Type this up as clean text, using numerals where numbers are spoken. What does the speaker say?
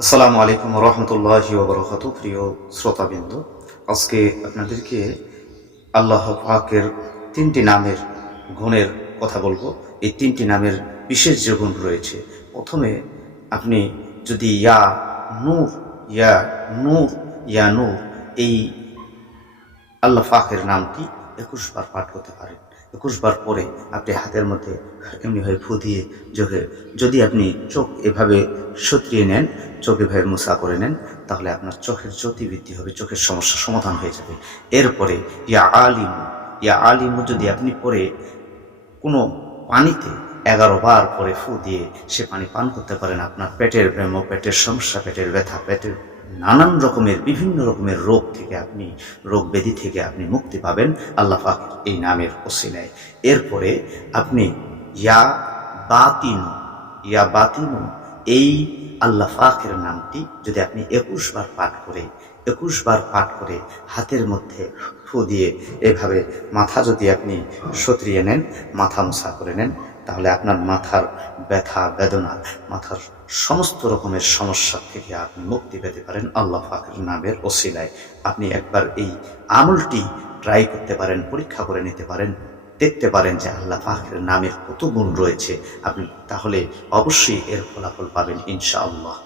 আসসালামু আলাইকুম রহমতুল্লাহি ওয়া বারাকাতুহু। প্রিয় শ্রোতাবৃন্দ, আজকে আপনাদেরকে আল্লাহ পাকের তিনটি নামের গুণের কথা বলবো। এই তিনটি নামের বিশেষ যে গুণ রয়েছে, প্রথমে আপনি যদি ইয়া নূর, ইয়া নূর, ইয়া নূর এই আল্লাহ পাকের নামটি ২১ বার পাঠ করতে পারেন। ২১ বার পরে আপনি হাতের মধ্যে এমনিভাবে ফু দিয়ে চোখে, যদি আপনি চোখ এভাবে সতরিয়ে নেন, চোখ এভাবে মোছা করে নেন, তাহলে আপনার চোখের জ্যোতি বৃদ্ধি হবে, চোখের সমস্যার সমাধান হয়ে যাবে। এরপরে ইয়া আলিমু, ইয়া আলিমু যদি আপনি পরে কোনো পানিতে ১১ বার পরে ফু দিয়ে সে পানি পান করতে পারেন, আপনার পেটের ব্যামো, পেটের সমস্যা, পেটের ব্যথা, পেটের নানান রকমের বিভিন্ন রকমের রোগ থেকে আপনি, রোগ ব্যাধি থেকে আপনি মুক্তি পাবেন আল্লাহ পাকের এই নামের ওসিলায়। এরপরে আপনি ইয়া বাতিনু, ইয়া বাতিনু এই আল্লাহ পাকের নামটি যদি আপনি ২১ বার পাঠ করে, ২১ বার পাঠ করে হাতের মধ্যে ফু দিয়ে এভাবে মাথা যদি আপনি সতরিয়ে নেন, মাথা মোছা করে নেন, তাহলে আপনার মাথার ব্যথা বেদনা, মাথার সমস্ত রকমের সমস্যা থেকে আপনি মুক্তি পেতে পারেন আল্লাহ পাকের নামের ওসিলায়। আপনি একবার এই আমলটি ট্রাই করতে পারেন, পরীক্ষা করে নিতে পারেন, দেখতে পারেন যে আল্লাহ পাকের নামের কত গুণ রয়েছে। আপনি তাহলে অবশ্যই এর ফলাফল পাবেন ইনশাআল্লাহ।